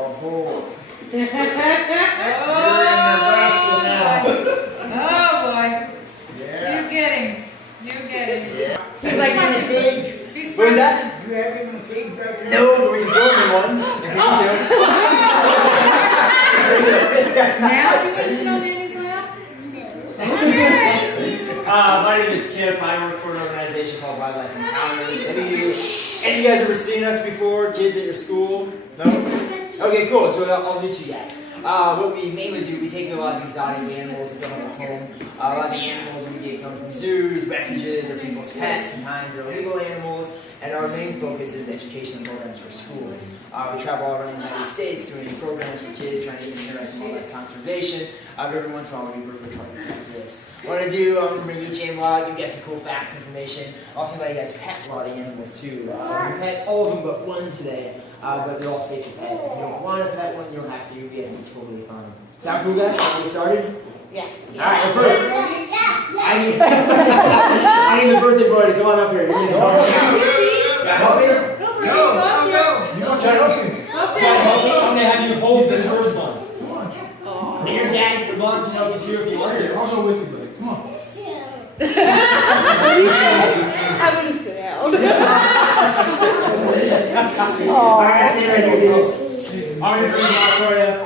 Oh, boy. You're in Nebraska now. Oh boy. Yeah. You get him. You get him. Yeah. He's like in a cage. He's What was that? You have him in the cage back there? No, but we can throw him in one. If we need to. Now do you want to sit on Mandy's lap? My name is Kip. I work for an organization called Wildlife Encounters. Any of you guys ever seen us before? Kids at your school? No? Okay, cool. So I'll meet you guys. What we mainly do, we take a lot of exotic animals that don't have a home. A lot of the animals we get come from zoos, refuges, or people's pets. Sometimes they're illegal animals. And our main focus is educational programs for schools. We travel all around the United States doing programs for kids, trying to get them interested in wildlife conservation. Every once in a while we work with targets like this. What I do, I'm going to bring you a log, give you guys some cool facts and information. Also let you guys pet a lot of animals too. We pet all of them but one today, but they're all safe to pet. If you don't want to pet one, you don't have to. You guys can be totally fine. Sound cool, guys? Shall we get started? Yeah. Alright, well, first, I need the birthday boy to come on up here. You're gonna help me? Go, Brody. Go. You don't try to help him. I'm gonna have you hold this first one. Come on. And your dad, your mom can help you too if you want to. I'll go with you, buddy. Come on. I'm gonna sit down. Alright, stay right here, dudes. I'm gonna bring you out for you.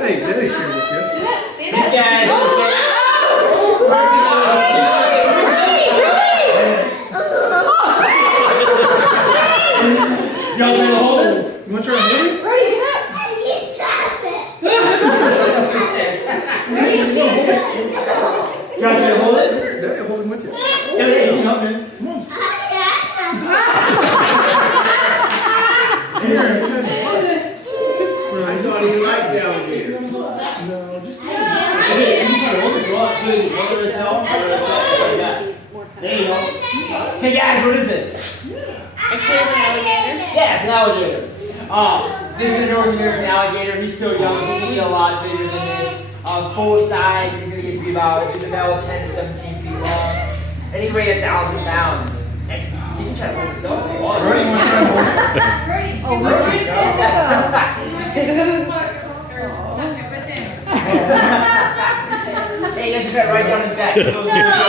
Hey, that ain't sure with you. These guys. Y'all trying to hold it? You want to try to hold it? Brody, get up. Y'all trying to hold it? Daddy, hold him with you. Yeah, you can help me. Come on. Here, I thought he liked the alligator. no, just You trying to hold it? Go up to one at a time, like that. There you go. Say, guys, what is this? Yeah, it's an alligator. This is a North American alligator. He's still young. He's going to be a lot bigger than this. Full size, he's going to get to be about 10 to 17 feet long. And he weighed 1,000 pounds. And he can try to hold himself. Brody, you want to try to hold it? Brody. Oh, Brody. Touch it with him. Hey, you guys try right down his back.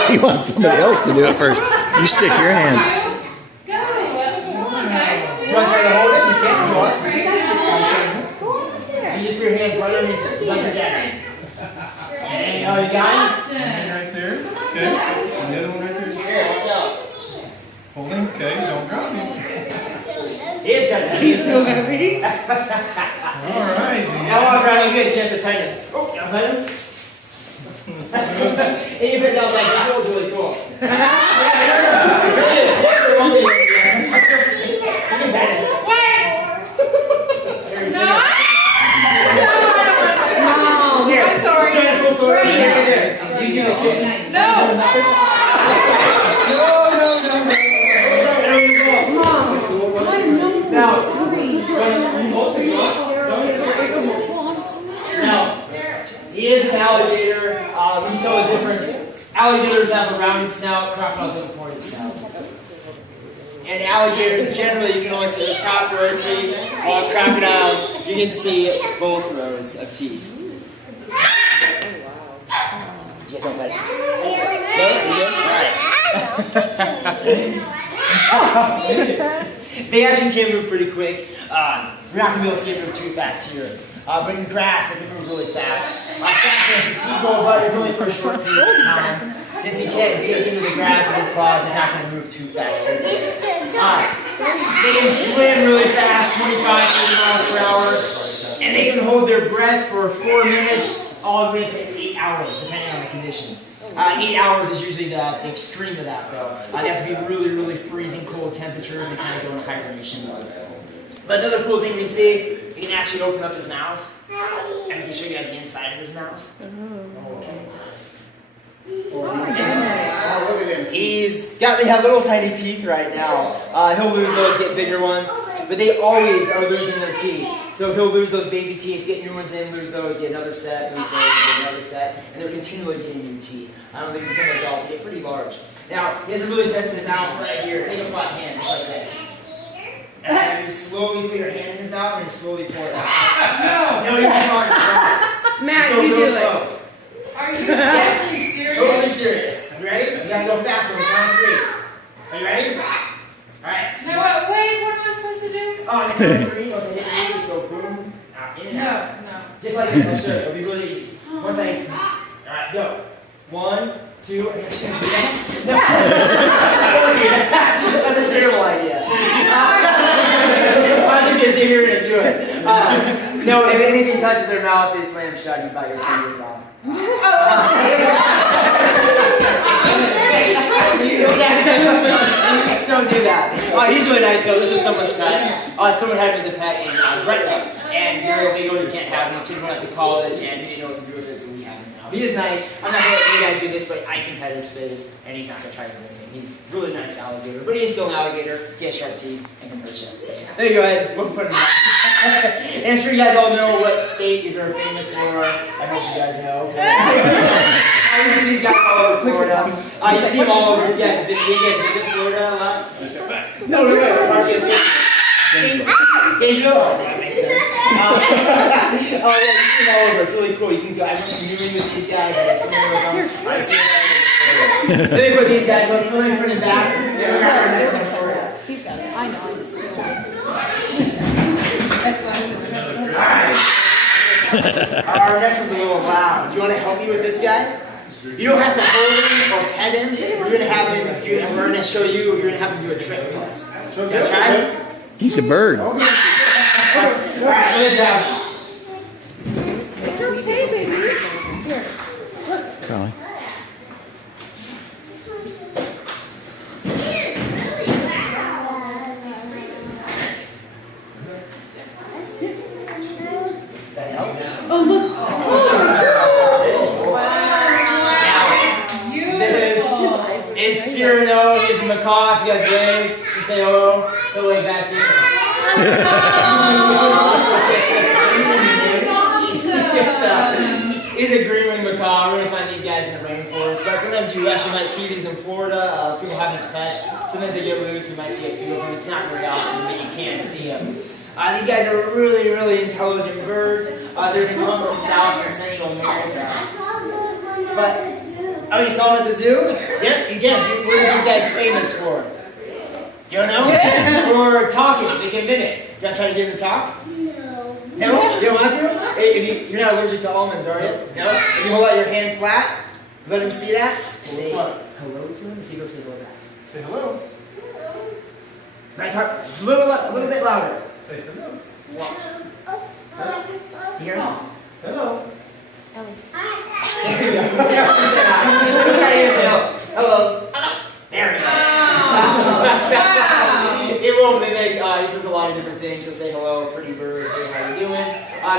He wants somebody else to do it first. You stick your hand. Go. Come on, guys. Do you want to try to hold it? You can if you want. You just put your hands right underneath it, just like your dad. Hey, all you guys? Awesome. Right there. Okay. And the other one right there. Here, watch out. Hold him. Okay, don't drop him. He is got that. He's so heavy. All right. Now I want to grab you guys a chance to pet him. Oh, you pet him? And you put down like it feels really cool. You can pet him. Wait. There, No. Here. I'm sorry. Try to pull forward. There. You give a kiss. No. Now, he is an alligator. You can tell the difference. Alligators have a rounded snout, crocodiles have a pointed snout. And alligators, generally, you can only see the top row of teeth. While crocodiles, you can see both rows of teeth. You guys want that? No? You good? Alright. They actually can move pretty quick. We're not going to be able to see them move too fast here. But in grass, they can move really fast. Fast as an eagle, but it's only for a short period of time. Since he can't dig into the grass with his claws, he's not going to move too fast here. They can swim really fast, 25, 30 miles per hour. And they can hold their breath for 4 minutes, all the way to 8 hours, depending on the conditions. 8 hours is usually the extreme of that, though. They have to be really, really freezing cold temperatures and kind of go into hibernation mode. But another cool thing we can see, he can actually open up his mouth. And I can show you guys the inside of his mouth. He's got little tiny teeth right now. He'll lose those, get bigger ones. But they always are losing their teeth. So he'll lose those baby teeth, get new ones in, lose those, get another set, lose those, get another set. And they're continually getting new teeth. I don't think become an adult, they get pretty large. Now, he has a really sensitive mouth right here. Take a flat hand, just like this. And then you slowly put your hand in his mouth and you slowly pour it out. No. No, you're not. Matt, Just go you real do slow. it. Are you deadly serious? Totally serious. Are you ready? You gotta go fast on the count of 3. Are you ready? Alright. No, wait, what am I supposed to do? On the count of 3, once I hit 3, just go boom, out, in and out. No. Just like this, I'll show you. It'll be really easy. Once I hit alright, go. 1, 2, no. Don't do that. That's a terrible idea. I'm just gonna sit here and do it. No, if anything touches their mouth, they slam shut, you bite your fingers off. Don't do that. He's really nice though. This is someone's pet. Someone had him as a pet in Brentwood. And you're illegal, you can't have him. Kids went up to college and he didn't know what to do with it, so we have him now. He is nice. I'm not gonna let you guys do this, but I can pet his face and he's not gonna try to do anything. He's a really nice alligator, but he is still an alligator. He has sharp teeth and can hurt you. There you go, ahead. We'll put him back. And I'm sure you guys all know what state these are famous for. I hope you guys know. You see these guys all over Florida. You see them all over. You guys visit Florida a lot? No, wait. Watch you guys Gainesville? Oh, that makes sense. Oh, yeah, you see them all over. It's really cool. You can go. I went canoeing with these guys. And there's so many of them. I see them all over. Let me put these guys. Let me put them back. He's got it. I know. Alright. Our next one's a little loud. Do you want to help me with this guy? You don't have to hold him or pet him. We're going to have him do it. We're going to show you. You're going to have him do a trick for us. You want to try? He's a bird. Alright, lay it down. It's okay, baby. Here. Probably. Oh, look. Is Cyrano, he's a macaw, if you guys wave, you say hello, he'll wave back to you. He's a green-winged macaw. We're going to find these guys in the rainforest, but sometimes you actually might see these in Florida. People have these pets. Sometimes they get loose, you might see a few of them. It's not very often that you can't see them. These guys are really, really intelligent birds. They're going to come from South and Central America. But, oh, you saw them at the zoo? Yep, again, what are these guys famous for? You don't know? Or talking, they can mimic. Do you want to try to get them to talk? No? You don't want to? Hey, you're not allergic to almonds, are you? No? If you hold out your hand flat, let him see that. Say hello to him, so you go say hello back. Say hello. Now talk a little bit louder. Say hello. Here? Hello. Ellie. Hello. There we go. It won't mimic. He says a lot of different things. He'll say hello, pretty bird, hey, how you doing?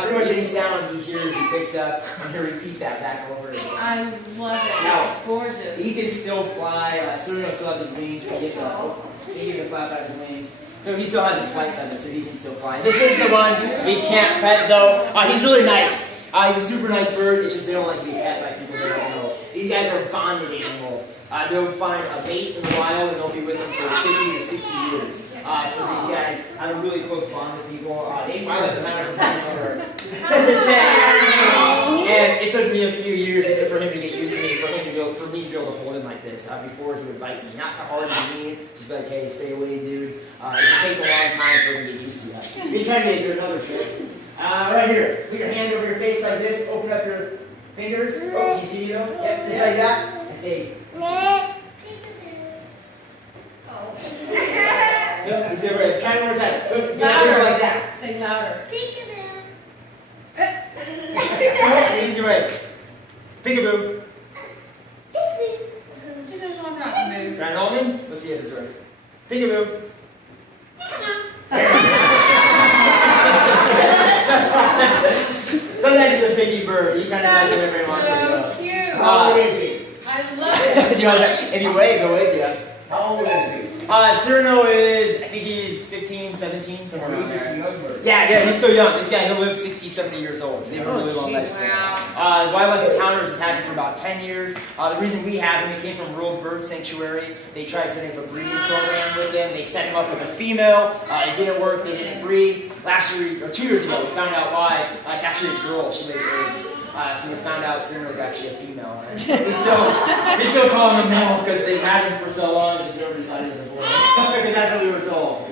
Pretty much any sound he hears, he picks up, and he'll repeat that back over again. I love it. Now, It's gorgeous. he can still fly. Cyrano still has his wings. He get the flap out of his wings. So he still has his flight feather, so he can still fly. This is the one we can't pet, though. He's really nice. He's a super nice bird. It's just they don't like to be pet by people they don't know. These guys are bonded animals. They'll find a bait in the wild and they'll be with them for 50 or 60 years. So these guys have a really close bond with people. They probably like the manners of for 10 years. And it took me a few years just for him to get used to me, for me to be able to hold him like this before he would bite me. Not too hard and mean, just be like, hey, stay away, dude. It takes a long time for him to get used to that. We're trying to do another trick. Right here, put your hand over your face like this, open up your fingers. Oh, can you see me though? Yep, just like that. And say, yep, he's over it. Try one more time. Louder like that. Say louder. Easy way. Peekaboo. He says I'm not moved. Got an almond? Let's see if this works. Peekaboo. Sometimes he's a piggy bird. He kind of does it every once in a while. So cute. How old is he? I love it. Do you want to, if you wave, he'll wave to you. How old is he? Cyrano is, I think he's 15, 17, somewhere around there. Yeah, he's still young. This guy, he'll live 60, 70 years old. So they have a really long lifespan. Wildlife Encounters has had him for about 10 years. The reason we have him, he came from Rural Bird Sanctuary. They tried setting up a breeding program with him. They set him up with a female. It didn't work. They didn't breed. Last year, or 2 years ago, we found out why. It's actually a girl. She laid eggs. So we found out Cyrano was actually a female. And we still call him a male because they had him for so long. Just everybody thought he was a boy. Because that's what we were told.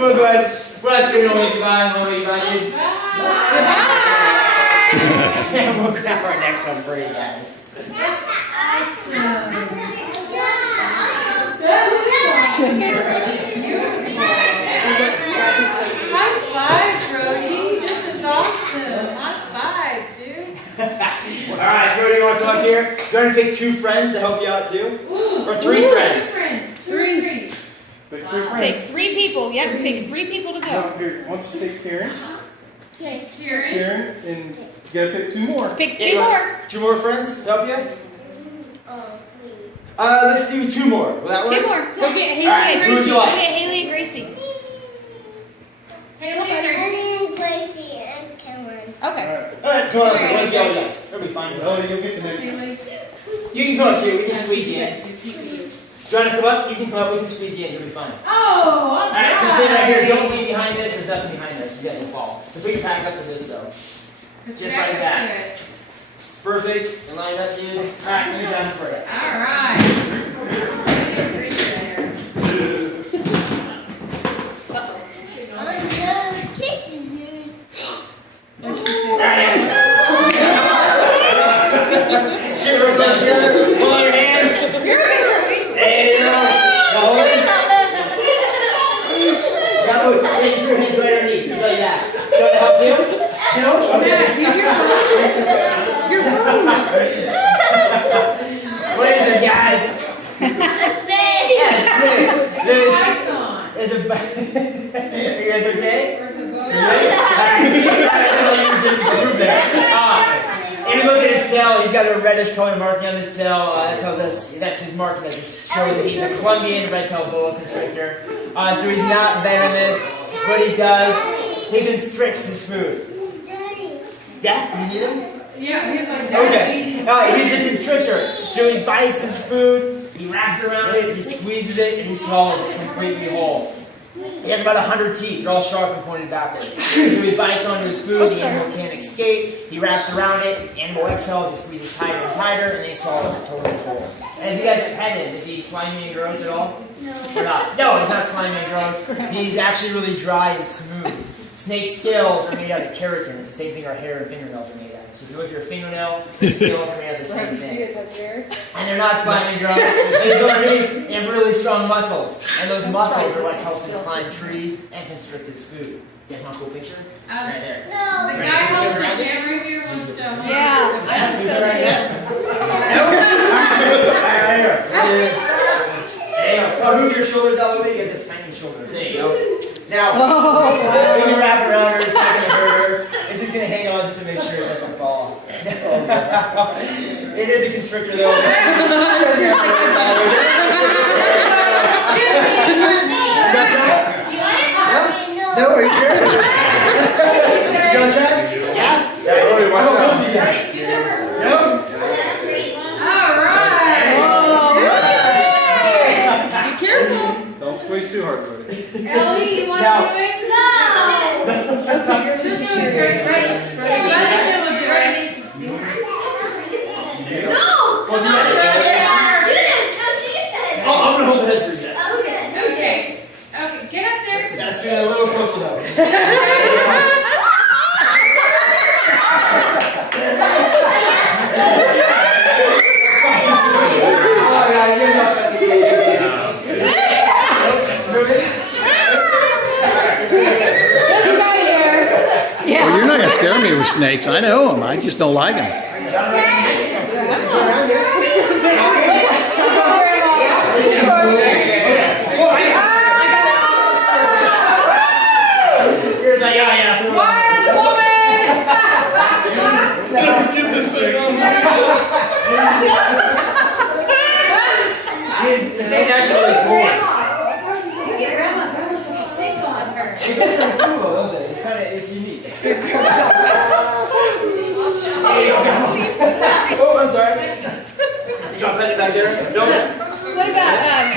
We'll go ahead. Well, that's Cyrano. Goodbye. Goodbye, kid. And we'll grab our next one for you guys. High five, Brody. This is awesome. High five, dude. Alright, Brody, you want to come up here? Do you want to pick 2 friends to help you out too? Or 3 friends? 3. Pick 3 friends. Take 3 people. Yep, pick 3 people to go. Here, why don't you take Karen? Karen. Karen, and you gotta pick 2 more. Pick 2 more. 2 more friends to help you? Let's do 2 more. Will that work? 2 more. Go get Haley Alright, and who would Gracie. you Go like? get Haley and Gracie. Haley and Gracie. Gracie and Cameron. Okay. Alright, come on, let's go, guys. It'll be fine. Oh, you'll get the next one. Haley. You can come up too, we can squeeze you in. Do you want to come up? You can come up, we can squeeze you in, you'll be fine. Oh, Alright, come sit right here. Don't be behind this, there's nothing behind this. You guys will fall. So put your back up to this though. Just like that. Perfect. And line up, kids. Alright, let me down for it. Alright. Alright, guys. Sit real close together. Pull on your hands. There you go. Now hold it. Now place your hands right underneath, just like that. Do you want to help too? No? Okay. What is this, guys? This is a... Are you guys okay? Where's the boat? If you look at his tail, he's got a reddish color marking on his tail. That tells us that's his marking. That just shows that he's a Colombian red-tailed boa constrictor. So he's not venomous. What he does, he constricts his food. Yeah, you need him? Yeah, he's like Okay. daddy. He's a constrictor. So he bites his food, he wraps around it, he squeezes it, and he swallows it completely whole. He has about 100 teeth. They're all sharp and pointed backwards. So he bites onto his food, the animal can't escape. He wraps around it, animal exhales, he squeezes tighter and tighter, and then he swallows it totally whole. And as you guys pet him, is he slimy and gross at all? No. Or not? No, he's not slimy and gross. He's actually really dry and smooth. Snake scales are made out of keratin. It's the same thing our hair and fingernails are made out of. So if you look at your fingernail, the scales are made out of the same thing. And they're not slimy and gross. They go underneath and have really strong muscles. And those muscles are what helps him climb trees and constrict his food. You guys want a cool picture? Right there. The guy holding the camera here wants to hold Yeah. I think so. Right here. There you go. Move your shoulders out a little bit. You guys have tiny shoulders. There you go. Now, when you wrap around her, it's not going to hurt her. It's just going to hang on just to make sure it doesn't fall. It is a constrictor though. No, are you sure? You want to try? Yeah? Yeah, Brody, watch out. Both of you guys. No? Alright. Be careful. Don't squeeze too hard, Brody. Ellie, you want Now- to do it? She'll do it great. Ready? Let me do it. Well, I'm going to hold the head for you guys. Okay. Okay, get up there. You gotta stand a little closer though. Well, you're not going to scare me with snakes. I know them. I just don't like them. Seriously, yeah. Wild woman! Get this thing on. This thing's actually really cool. It goes pretty cool, doesn't it? It's unique. Oh, I'm sorry. Did you want to pet it back there? No. What about,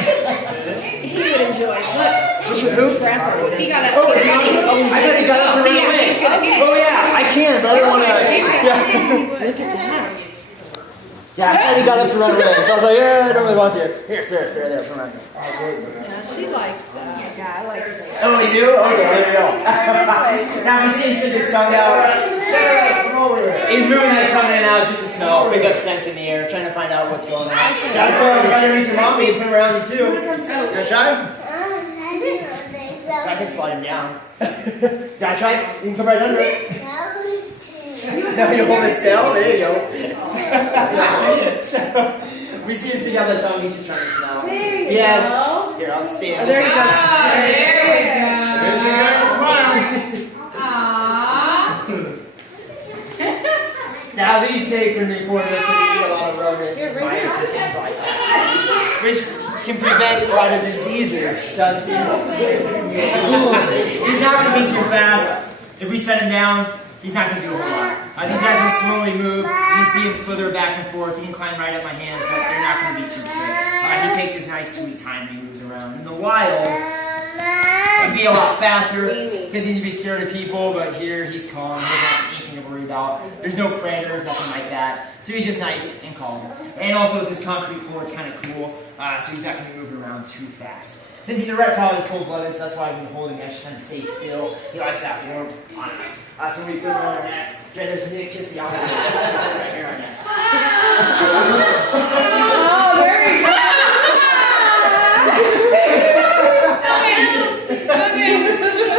he would enjoy. What's your poop? He got Oh, I thought he got up to run away. Oh, yeah, I can, but I don't want to. Look at that. Yeah, I thought he got up to run away, so I was like, yeah, I don't really want to. Here, Sarah, stay right there. Come around here. Yeah, she likes that. Yeah, I like that. Oh, you do? Okay, there you go. Now, he seems to just tongue out. He's moving that tongue in and out just to smell, pick up scents in the air, trying to find out what's going on. Jennifer, you got underneath your mommy and put him around you too. You wanna try? I can slide him down. Gotta try it? You can come right under it. Now you hold his tail? There you go. So, we see you stick out that tongue, he's just trying to smell. There you Yes. go. Here, I'll stand. There you go. Oh, there we Good go. guy, smile. Aww. Now these snakes are important to eat a lot of rodents, mice, and things like that, which can prevent a lot of diseases. Trust me. He's not going to be too fast. If we set him down, he's not going to do a whole lot. These guys will slowly move. You can see him slither back and forth. He can climb right up my hands, but they're not going to be too quick. He takes his nice sweet time when he moves around. In the wild, he'd be a lot faster because he'd be scared of people, but here he's calm. He doesn't have anything to worry about. There's no predators, nothing like that. So he's just nice and calm. And also with this concrete floor, it's kind of cool, so he's not going to be moving around too fast. Since he's a reptile, he's cold-blooded, so that's why when you hold him, he actually kind of stays still. He likes that warm on us. So when we put him on our neck, there's a kiss the opposite. Right here on our neck. Oh, there you go.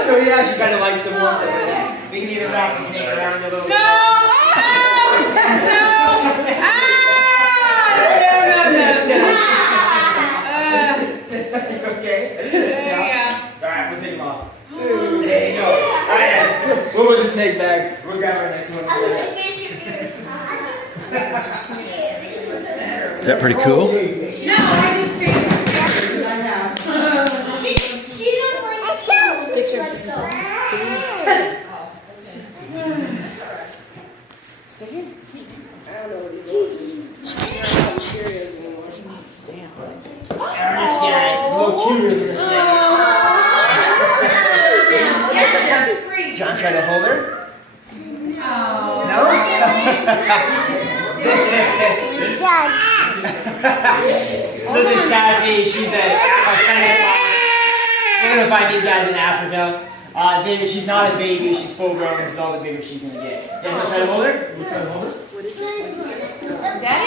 So he actually kind of likes the warmth of the neck. We can even wrap the snake around a little bit. No! Okay? There you go. Alright, we'll take him off. There you go. Alright, we'll put the snake back. We'll grab our next one. Is that pretty cool? No, I just think I have. Picture of Susan. Stay here. Our next guy is a little cuter than the snake. John, try to hold her. Oh. No? This is Sassy. She's a fennec fox. We're going to find these guys in Africa. She's not a baby. She's full grown. This is all the bigger she's going to get. You guys want to try to hold her? You try to hold her? Daddy?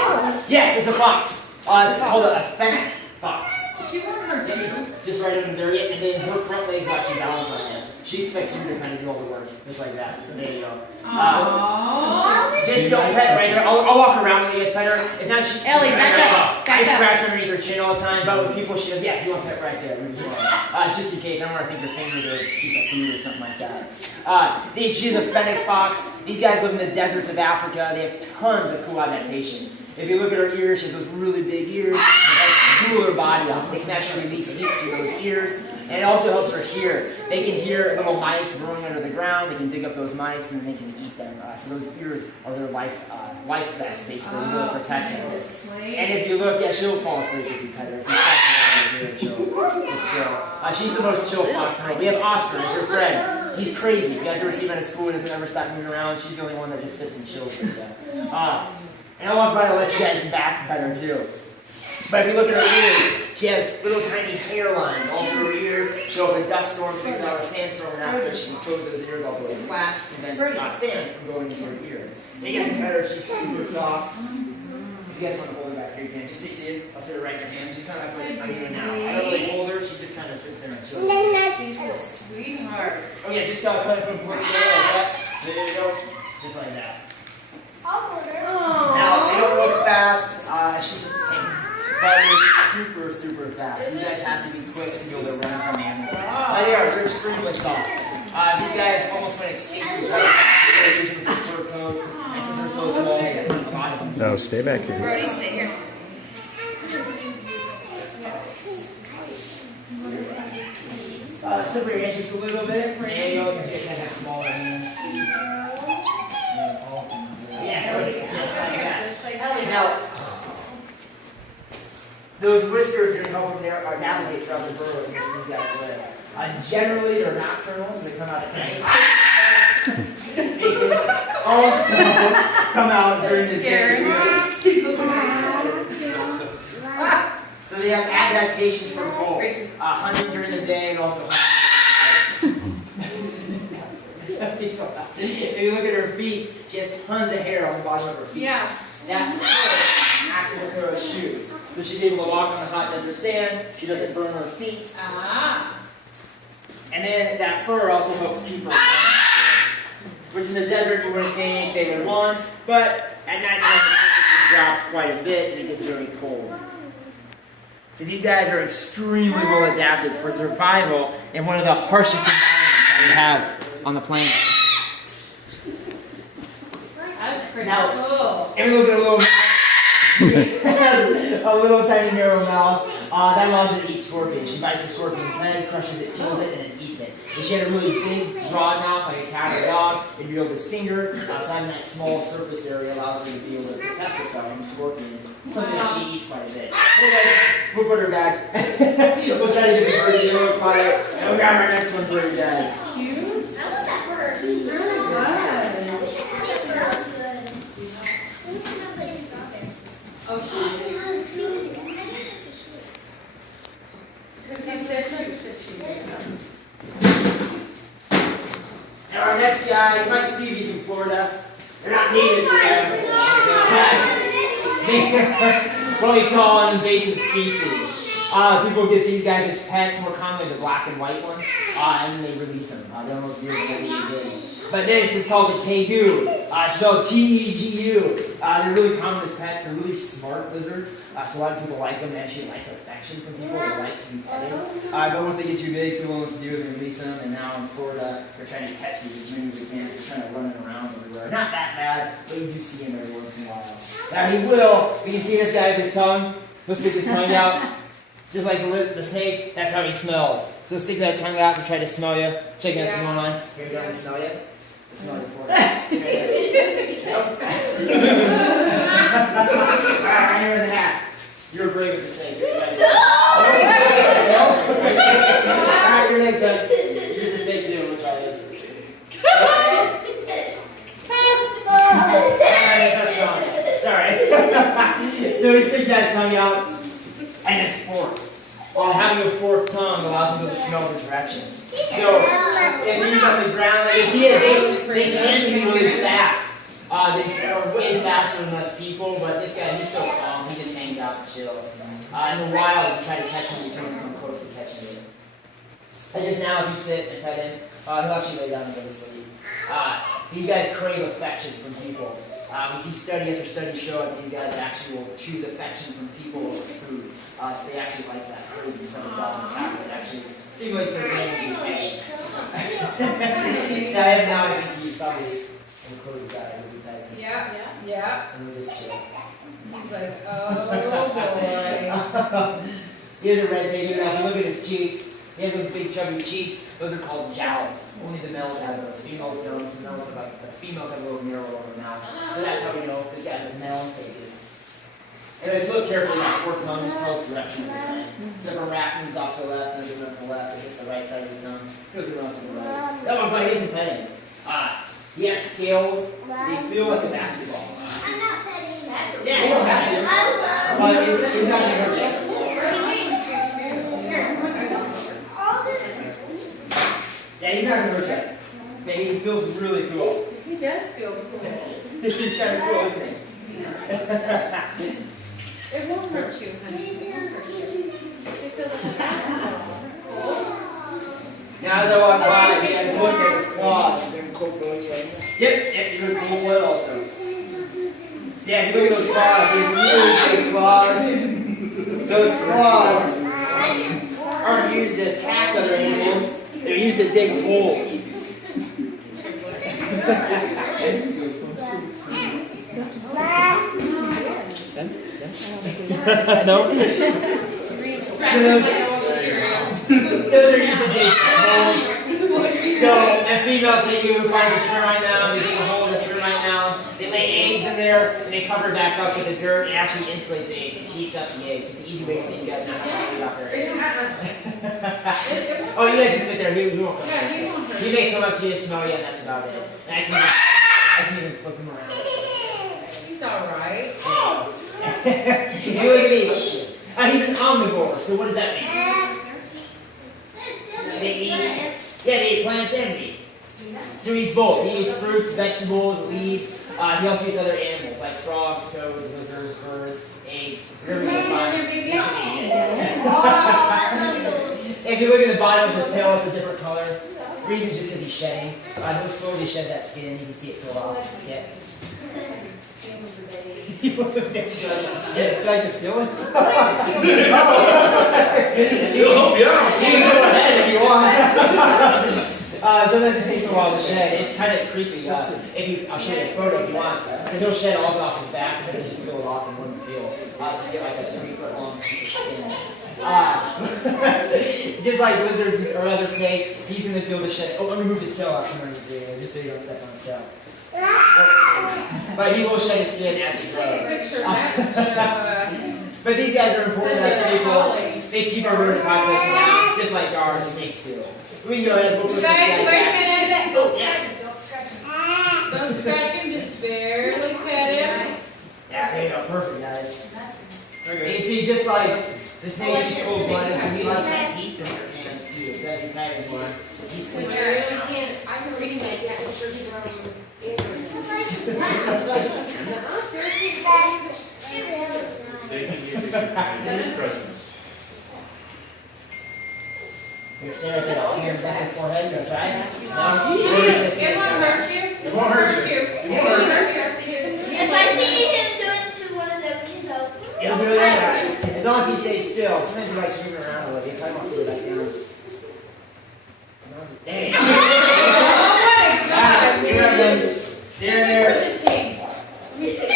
Yes, it's a fox. It's called a fennec fox. She won her too. Just right under there, and then her front legs will actually balance on them. She expects you to kind of do all the work, just like that. There you go. Aww. Just don't pet right there. I'll walk around when you guys pet her. It's not she. Ellie, back up. I scratch underneath her chin all the time, but with people, she goes, yeah, you want to pet right there. Just in case, I don't want to think your fingers are a piece of food or something like that. She's a fennec fox. These guys live in the deserts of Africa. They have tons of cool adaptations. If you look at her ears, she has those really big ears that cool her body off. They can actually release heat through those ears, and it also helps her hear. They can hear little mice growing under the ground. They can dig up those mice, and then they can eat them. So those ears are their life vest, basically, to really protect them. And if you look, yeah, she'll fall asleep if you pet her. If you touch her here, she'll just chill. She's the most chill fox in the world. We have Oscar, it's her friend. He's crazy. You guys ever see him at school? He doesn't ever stop moving around. She's the only one that just sits and chills like that. And I want to probably let you guys back better too. But if you look at her ears, she has little tiny hairlines all through her ears. So if a dust storm picks out or a sandstorm in Africa, she can close those ears all the way flat and then stop sand from going into her ear. And it gets better, she's super soft. If you guys want to hold her back here, you can. Just stay seated. I'll sit her right in your hand. She's kind of like what I'm doing now. I don't really hold her, she just kind of sits there and chills. She's a sweetheart. Oh yeah, just kind of put her like that. There you go. Just like that. Now, they don't look fast, she just hangs, but they're super fast. These guys have to be quick to be able to run from the animal. They're extremely soft. These guys almost went extinct with water. They're using them for fur coats, and since they're so small, they get a lot of them. No, stay back here. Brody, stay here. Slip your hands just a little bit. And you also just have smaller hands. Yeah, just like that. Now, those whiskers are going to help them navigate throughout the burrows in which these guys live. Generally, they're nocturnal, so they come out at night. They can also come out during the day. So they have adaptations for both. Hunting during the day and also hunting. If you look at her feet, she has tons of hair on the bottom of her feet. Yeah. That fur acts as a pair of shoes. So she's able to walk on the hot desert sand. She doesn't burn her feet. Ah. And then that fur also helps keep her warm, which in the desert you wouldn't think they would want, but at night time the temperature drops quite a bit and it gets very cold. So these guys are extremely well adapted for survival in one of the harshest environments that we have on the planet. That's pretty Now, cool. and we look at a little mouth. She has a little tiny narrow mouth. That allows her to eat scorpions. She bites a scorpion's head, crushes it, peels it, and then eats it. If she had a really big, broad mouth like a cat or a dog, it'd be able to sting her. So having that small surface area allows her to be able to protect herself from scorpions. Something that she eats quite a bit. We'll put her back. We'll try to get the bird a little quiet. And we'll grab our next one for you guys. Cute. I love that bird. She's really good. Oh, she because he said she was. And our next guy, you might see these in Florida. They're not native to them. What we call an invasive species. People get these guys as pets, more commonly the black and white ones, and then they release them. They don't look weird because they eat big. But this is called the tegu. It's spelled T-E-G-U. They're really common as pets. They're really smart lizards, so a lot of people like them. They actually like affection from people. They like to be petted. But once they get too big, too little to do, they release them. And now in Florida, they're trying to catch these as many as they can. They're trying to run them around everywhere. Not that bad, but you do see him every once in a while. Now he will. You can see this guy with his tongue. He'll stick his tongue out. Just like the snake, that's how he smells. So stick that tongue out to try to smell you. Check out what's going on. Here we go, we smell you. I smell you for it. Alright, right here in the hat. You're brave with the snake. Alright, you're next up. You did the snake too. We'll try this. Alright, that's gone. Sorry. So we stick that tongue out. And it's forked. While having a forked tongue allows them to smell the direction. So if he's on the ground like he is, they can be really fast. They are way faster than us people, but this guy, he's so calm, he just hangs out and chills. In the wild, if you try to catch him, you can't come close to catching him. And just now, if you sit and pet him, he'll actually lay down and go to sleep. These guys crave affection from people. We see study after study show that these guys actually will choose affection from people over food. So they actually like that craving. Some of the dogs and cats that actually stimulates their brains to pay. Now I think he's probably will close his eyes and be back. Yeah. And we'll just chill. He's like, oh boy. He has a red tape. Now if you look at his cheeks, he has those big chubby cheeks. Those are called jowls. Only the males have those. Females don't. So males have the females have a little mirror over their mouth. So that's how we know this guy's a male tape. And if you look carefully, that forked tongue just tells direction of the scent. So if a rat moves off to the left and it goes to the left, it hits the right side of his tongue, it goes around to the right. That one's like he isn't petting. He has scales. They feel like a basketball. I'm not petting that. Yeah, you don't have to. But he's not going to hurt you. Yeah, he's not going to hurt you. But he feels really cool. He does feel cool. He's kind of cool, isn't he? It won't hurt you, honey. It won't hurt you. It feels like a basketball. Now as I walk by, you guys look at his claws. Yep, these are cool wood also. So yeah, if you look at those claws, these really big claws. Those claws aren't used to attack other animals, they're used to dig holes. No? Those are usually big holes. So, a female tegu finds a termite mound, they dig a hole in the termite mound, they lay eggs in there, and they cover it back up with the dirt. It actually insulates the eggs, it keeps up the eggs. It's an easy way for these guys not to have to leave out their eggs. Oh, you guys can sit there, he won't come up. He may come up to you, smell you, and that's about it. And I can even flip him around. He's alright. He's an omnivore, so what does that mean? They eat plants and meat. So he eats both. He eats fruits, vegetables, leaves. He also eats other animals like frogs, toads, lizards, birds, eggs. Whatever you can find. If you look at the bottom of his tail, it's a different color. The reason is just because he's shedding. He'll slowly shed that skin. You can see it peel off. See it? You want to feel it? Would you like to feel it? You'll You can go ahead if you want. Sometimes it takes a while to shed. It's kind of creepy. I'll show you a photo if you want. Because he'll shed all off his back and then just peel it off in one peel. So you get like a 3-foot long piece of skin. Just like lizards or other snakes, he's going to be able to shed. Oh, let me move his tail out from under the video, just so you don't step on his tail. But he will shed his skin as he grows. But these guys are important as people. They keep our rodent population down, just like our snakes do. We can go ahead and put this guy wait a back. minute. Oh, yeah. Don't scratch him, just barely pet him. Yeah, there you go. Perfect, guys. You can see just like the snake is cold-blooded, so he likes to eat from your hands too. So as you pat him, he's sleeping. I can read my dad. I'm sure he's around here. Your stairs at all here, back and forehead, you gonna try? No? It won't hurt you. It won't hurt you. It won't hurt you. If I see him do it to one of them kids, I'll... He'll do that. As long as he stays still. Sometimes he likes moving around a little bit. He probably wants to go back down. Dang. Oh my God, man. There. Where's the tape? Let me see.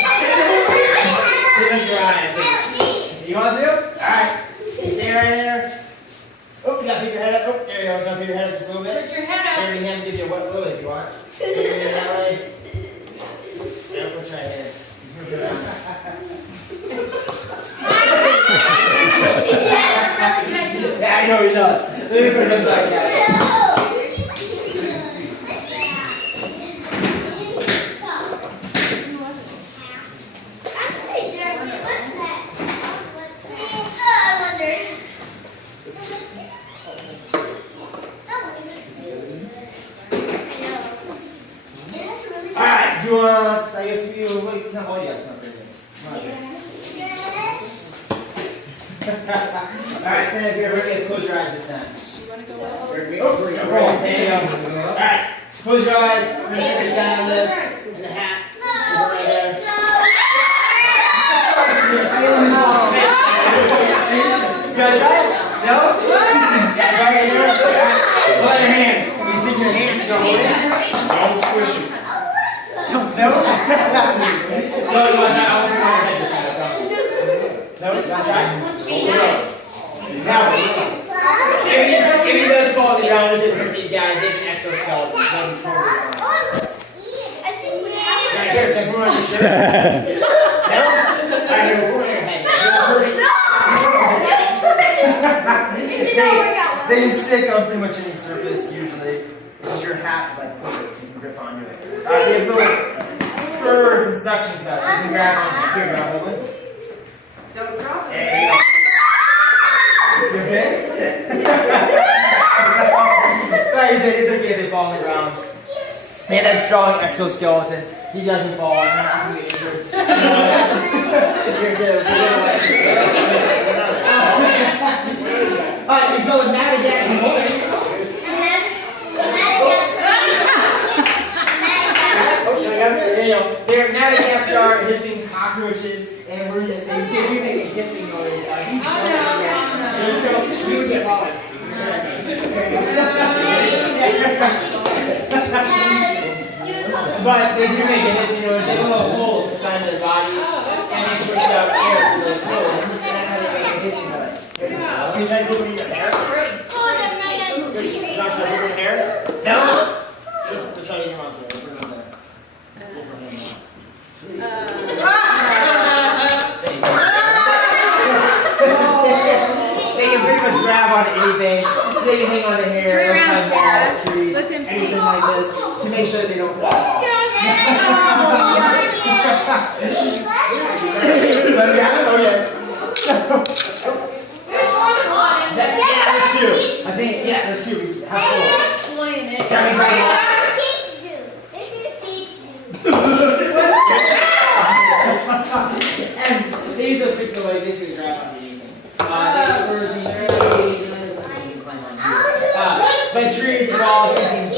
You want to? Alright. Stay right there. Oh, you gotta pick your head up. Oh, there you go. You gotta pick your head up just a little bit. Put your head up. Here, we can give you a wet willy if you want. Put your head that way. Yeah, we'll try it. Just move it around. Yeah, I know he does. Let me put him back down. Alright, do you want, I guess we will wait, no, oh yes, not very good. Alright, stand up here, everybody close your eyes this time. There you go. Alright, close your eyes, I'm going to sit this guy on the hat. Right there. You guys try it? No? You guys try it? Hold your hands. You stick your hands, don't hold it. Don't squish him. Don't squish it. No, it's not right. Now, if he does fall to the ground, it doesn't hurt these guys. They have exoskeletons. Nobody's totally fine. Here, can I put on your shirt? No? Alright, here, we'll put on your head. They can stick on pretty much any surface usually. It's just your hat is like perfect, so you can grip onto it. We have little spurs and suction cups. You can grab one from here, grab one. Don't drop it. There you go. You okay? Like I said, it's okay if they fall on the ground. They have that strong exoskeleton. He doesn't fall. He's not going to get injured. Alright, let's go with Madagascar. They're Madagascar hissing cockroaches, and we're going to say, if you make a hissing noise, he's so we would get lost. But they do make a hissing noise. They have little holes inside their body, and they push out air through those holes. And that's how they make a hissing noise. Can you try to put it in your hair? Josh, should I put her hair? No? Let's try to get your mom, sorry. Put her in there. See if her hand is. They can pretty much grab onto anything. They can hang on to hair, Turn around, climb Sarah. walls, trees, Let them see. anything like this to make sure that they don't fall. Oh yeah. Yeah, there's two. I think there's two. How cool. Slaying it. That means and they use those 6 legs basically to grab onto anything. But trees, walls, anything.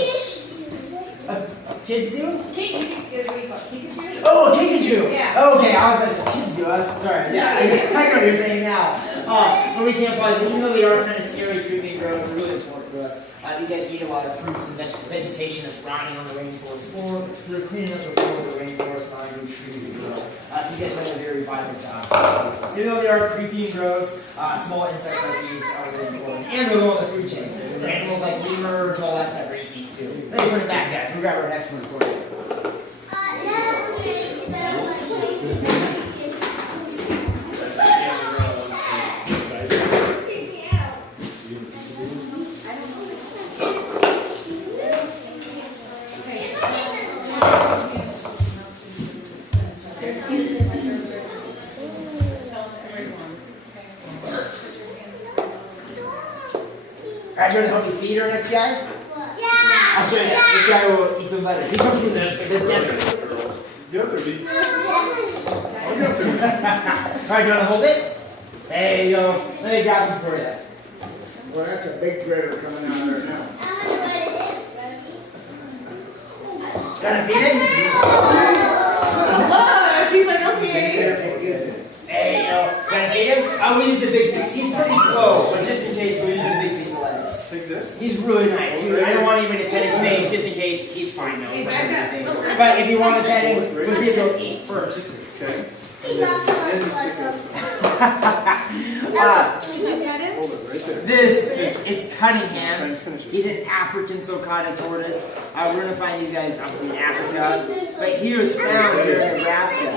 Kids zoo? Pikachu? Oh, Pikachu! Yeah. Okay, I was like, Kids zoo, I was sorry. Yeah, I know what you're saying now. But we can't pause it. Even though they are kind of scary, creepy, and gross, they're really important for us. These guys eat a lot of fruits and vegetation that's surrounding on the rainforest floor, so they're cleaning up the floor of the rainforest, finding new trees to grow. So you guys have a very vital job. So even though they are creepy and gross, small insects like these are really important. And they're low on the food chain. There's animals like lemurs, all that stuff are eating these too. Let me put it back, guys. We'll grab our next one for you. Alright, you want to help me feed our next guy? Yeah. I'll show you. This guy will eat some lettuce. He comes from the desert. Alright, you want to hold it? There you go. Let me grab him for you. Well, that's a big critter coming out there now. Trying to feed him? Look, he's like, okay. There you go. Trying to feed him? I'll use the big piece. He's pretty slow, but just in case, we'll use the big piece of lettuce. Take this. He's really nice. I don't want anybody to pet his face just in case. He's fine though. But if you want to pet him, we'll see if he'll eat first. Okay. And then you stick it. Hold it right there. This is Cunningham. He's an African sulcata tortoise. We're going to find these guys obviously in Africa. But he was found here in Nebraska.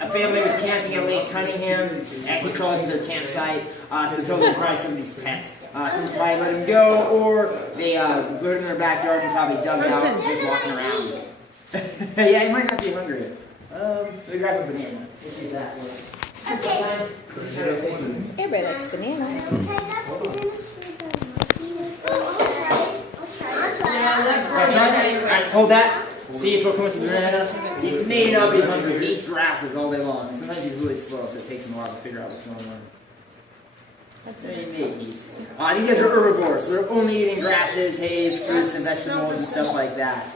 A family was camping at Lake Cunningham and he crawled into their campsite. So told them probably somebody's pet. Someone probably let him go, or they put him in their backyard and probably dug it out and was walking around. Yeah, he might not be hungry. Let me grab a banana. Let's see if that works. Everybody likes banana. Alright, hold that. See if he'll come with some banana. He may not be hungry. He eats grasses all day long. And sometimes he's really slow, so it takes him a while to figure out what's going on. That's He it. may eat. These guys are herbivores, so they're only eating grasses, hays, fruits, and vegetables and stuff like that.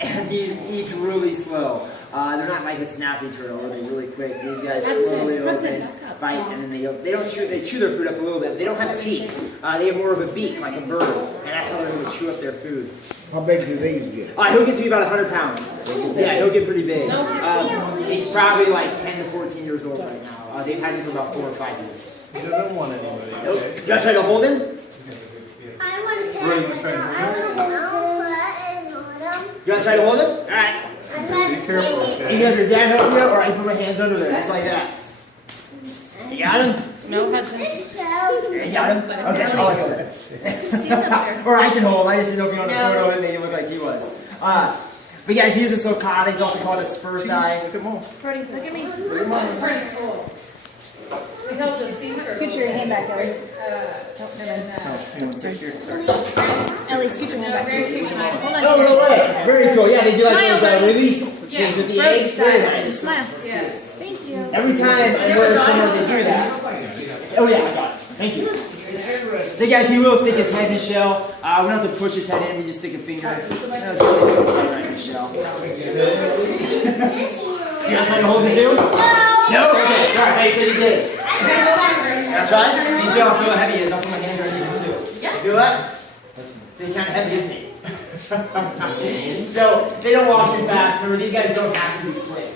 And he eats really slow. They're not like a snappy turtle where they're really quick. These guys slowly open, bite, and then they don't chew. They chew their food up a little bit. They don't have teeth. They have more of a beak like a bird, and that's how they're going to chew up their food. How big do these get? He'll get to be about 100 pounds. Yeah, he'll get pretty big. He's probably like 10 to 14 years old right now. They've had him for about 4 or 5 years. He doesn't want anybody. Nope. Do you want to try to hold him? Where are you going to try to hold him? You want to try to hold him? All right. Be careful, You okay? can have your dad help you, or I can put my hands under there, just like that. You got him? No, Hudson. You got him? Okay, I'll hold it. Stand up there. Or I can hold him. I just didn't know if you want to photo it, make it look like he was. But guys, he's a sulcata. He's also called a spur guy. Look at him all. Brody, look at me. That's pretty cool. It helps us see turtles. Scoot your hand back, Ellie. Ellie, scoot your hand back. Hold on. Oh, no way. Very cool. Yeah, they do like those release Yeah, things with the Brody eggs. Very style. nice. Smile. Yes. Thank you. Every time I wear someone to do that. Oh yeah, I got it. Thank you. So guys, he will stick his head in his shell. We don't have to push his head in, we just stick a finger. That was really good, his head right in his shell. Do you guys want to hold him too? No? Okay, alright, hey, so you did it. Wanna try? You see how heavy he is? I'll put my hands right here too. You feel that? He's kind of heavy, isn't he? So, they don't walk too fast. Remember, these guys don't have to be quick.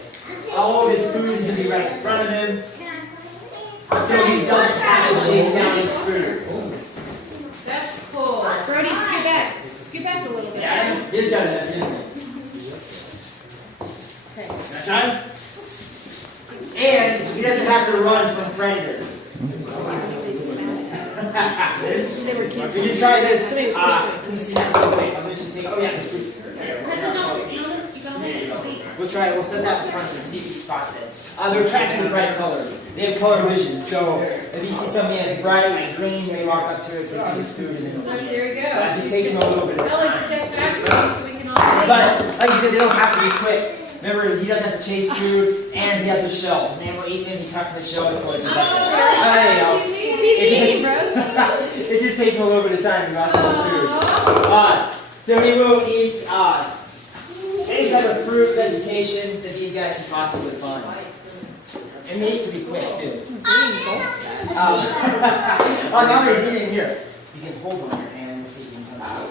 All of his food is going to be right in front of him. So he doesn't have to chase down his food. That's cool. It's got enough, isn't it? That time? And he doesn't have to run from predators. We can try this. Can you see that? Wait, I'm just take. Oh yeah, we'll try it. We'll set that in front of him. See if he spots it. They're attracted to bright colors. They have color vision. So if you see something that's bright like green, you may walk up to it, take its food, and then. There you go. It just takes them a little bit of Ellie, time. step back so we can all see. But like you said, they don't have to be quick. Remember, he doesn't have to chase food, and he has a shell. When an animal eats him, he tucks the shell so it doesn't. It just takes him a little bit of time to go after the food. So he will eat any type of fruit, vegetation that these guys can possibly find. And they need to be quick too. Oh, now that he's eating here, you can hold on your hand and see if you can come out.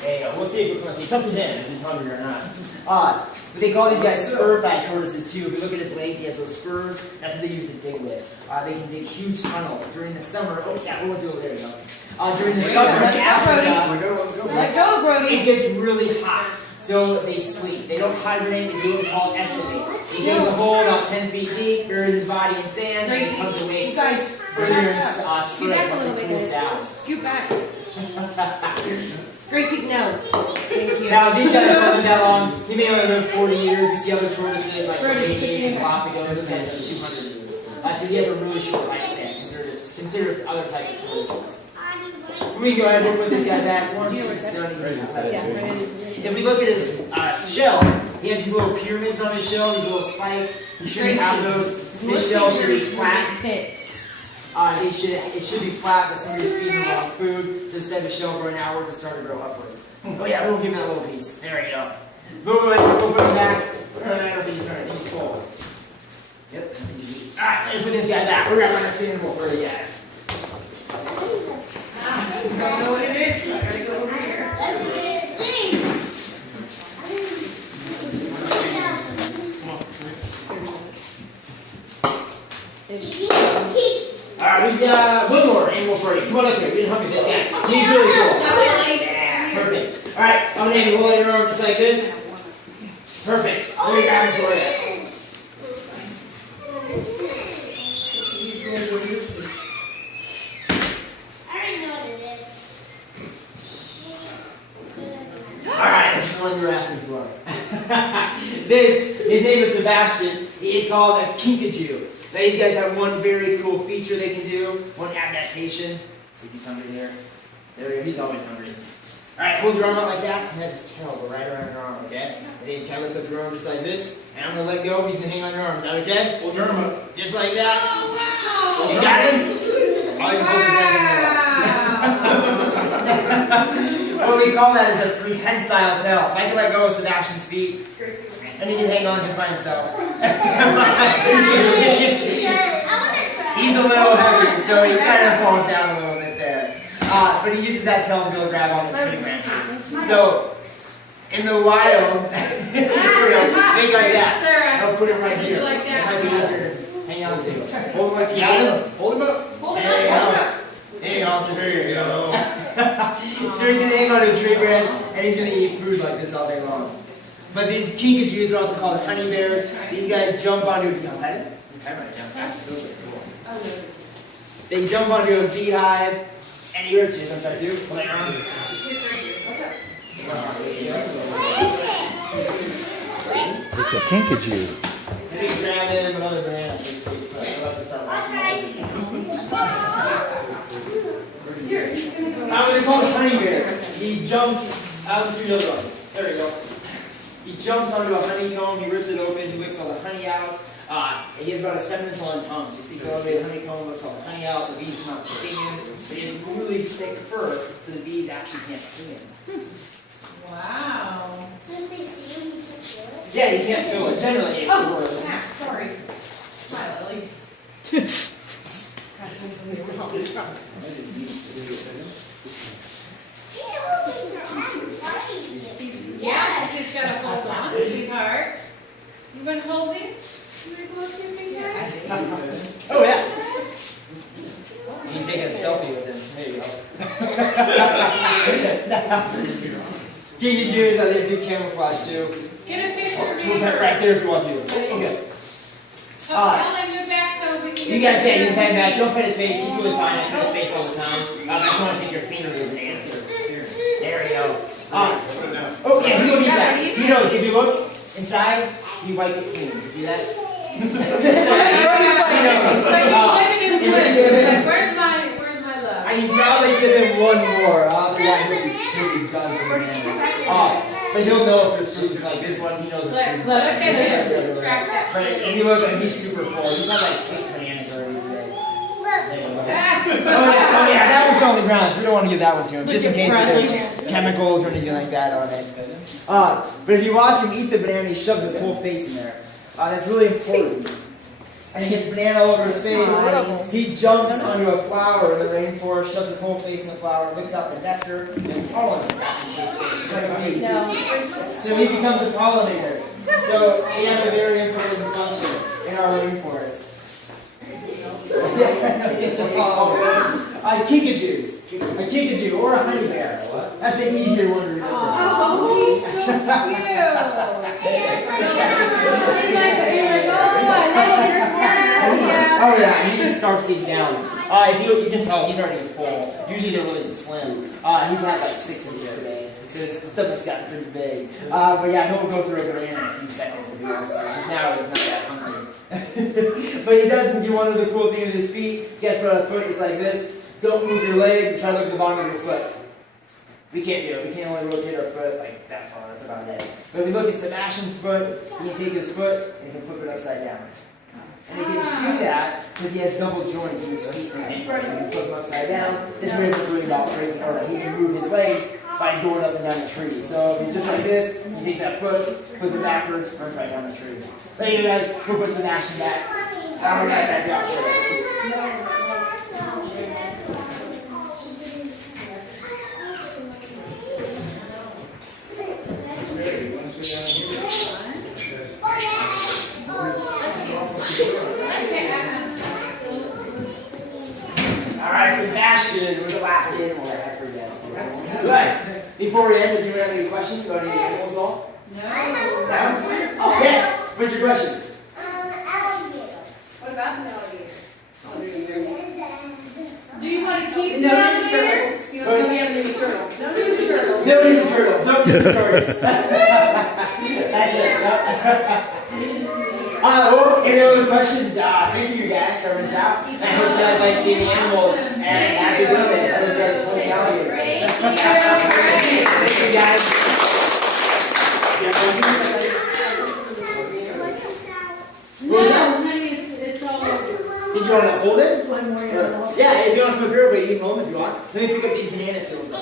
There you go. We'll see if we're going to eat. It's up to him if he's hungry or not. But they call these guys spur-thigh tortoises too. If you look at his legs, he has those spurs. That's what they use to dig with. They can dig huge tunnels during the summer. Oh yeah, we won't do it. There you go. During the summer, Let go, Brody. it gets really hot, so they sleep. They don't hibernate. They do what's called estivate. He digs a hole about 10 feet deep, buries his body in sand, and he comes away. You guys, Further spring once it cools down. scoot back. Gracie, no. Thank you. Now, these guys don't live that long. He may only live 40 years. We see other tortoises like Brody and Galapagos that have 200 years. So he has a really short lifespan considered with other types of tortoises. We can go ahead and put this guy back once he's done eating. If we look at his shell, he has these little pyramids on his shell, these little spikes. He shouldn't have those. His shell should be flat. It should be flat, but somebody's feeding him wrong food. So instead of the shell growing outwards, it started to grow upwards. Oh yeah, we'll give him that little piece. There we go. We'll put him back. I don't think he's starting. I think he's full. Yep. Alright, let's put this guy back. We're going to run a animal for you guys. I don't know what it is. I gotta go over here. Alright, we've got one more animal for you. Come on up here. We didn't hug this guy. He's really cool. Yeah, perfect. Alright, I'm going to have you hold your arm just like this. Perfect. Let me grab him for you. Alright, this is the one you were asking for. His name is Sebastian. He is called a kinkajou. Now these guys have one very cool feature they can do, one adaptation. See if he's hungry there. There we go, he's always hungry. Alright, hold your arm out like that, and have his tail go right around your arm, okay? And then you kind of lift up your arm just like this, and I'm going to let go, he's going to hang on your arm. Is that okay? Hold your arm up. Just like that. You got him? All you hold his hand in there. What we call that is a prehensile tail. So I can let go of Sebastian's feet, and he can hang on just by himself. He's a little heavy, so he kind of falls down a little bit there. But he uses that tail to go grab on the tree branches. So, in the wild, think like that. I'll put it right here. It might be easier to hang on to. Hold him like you got him. Hold him up. There you go. There you go. So he's going to hang onto a tree branch, and he's going to eat food like this all day long. But these kinkajous are also called honey bears. These guys jump onto They jump onto a beehive, and he hurts you. Don't try to. Hold your arm. It's a kinkajou. And you can grab him another banana. They're called honey bears. He jumps. Let's do the other one. There we go. He jumps onto a honeycomb, he rips it open, he licks all the honey out. He has about a 7-inch long tongue. So you see, so the honeycomb licks all the honey out, the bees come out to sting him. But he has really thick fur, so the bees actually can't sting him. Wow. So if they see him, you can feel it? Yeah, you can't feel it. Generally, it works. Snap, sorry. Hi, Lily. Yeah, you just gotta hold on, sweetheart. You wanna hold him? You wanna go up to your finger? Oh, yeah. You can take a selfie with him. There you go. Kinkajous, I think do camouflage too. Get a picture of Move me. that right there if you want to. Okay. Oh, Ellen, move back so we can. You guys, yeah, you can head back. Don't pet his face. He's really fine. I pet his face all the time. I just want to think your fingers are bananas. There we go. Oh, yeah, he will eat that. He knows. If you look inside, you wipe it clean. You see that? It's like he's licking his lips. It's like, where's my love? I can probably give him one more. After that, he'll be done for bananas. But he'll know if there's fruits like this one. He knows Look, there's fruits. look at him. Track that. But if you look at him, he's super full. He's had like 6 bananas already today. Oh yeah, that one's on the ground, so we don't want to give that one to him, just in case there's chemicals or anything like that on it. But if you watch him eat the banana, he shoves his whole face in there. That's really important. And he gets banana all over his face. He jumps onto a flower in the rainforest, shoves his whole face in the flower, licks out the nectar, and pollen. It's like a bee. So he becomes a pollinator. So they have a very important function in our rainforest. It's a kinkajous. A kinkajou or a honey bear. That's the easier one to remember. Oh, he's so cute. He's like, oh, I love this one. Oh yeah, he just starts these down. You can tell he's already full. Usually they're really slim. He's had like 6 of these today. This stuff has gotten pretty big. But yeah, he'll go through a banana in a few seconds if he wants to. Just now he's not that hungry. But he does do one of the cool things with his feet. He has to put out a foot just like this. Don't move your leg. Try to look at the bottom of your foot. We can't do it. We can't only rotate our foot like that far. That's about it. But if we look at Sebastian's foot, he can take his foot and he can flip it upside down. And he can do that because he has double joints in his feet and his ankles. So he can flip them upside down. This way he's doing about breaking, or he can move his legs by going up and down the tree. So if he's just like this, you take that foot, flip it backwards, runs right down the tree. Thank you guys. We'll put Sebastian back. I'll be right back out there. Alright, Sebastian, we're the last animal I have for you guys today. Good. Before we end, does anyone have any questions about any animals at all? I have a question. Oh, yes! What's your question? Alligator. What about the alligator? Do you want to keep No, the there's the alligator? turtles. You know, we have a new turtle. No, there's the turtles. No, these are turtles. No, these are tortoise. That's it. Any other questions? Thank you guys for coming out. I hope you guys like seeing the animals. And happy birthday. I hope you guys like the alligator. Thank you guys. What was that? Honey, it's all over. Did you want to hold it? One more. Yeah, if you want to come up here, but you can hold them if you want. Let me pick up these banana peels though.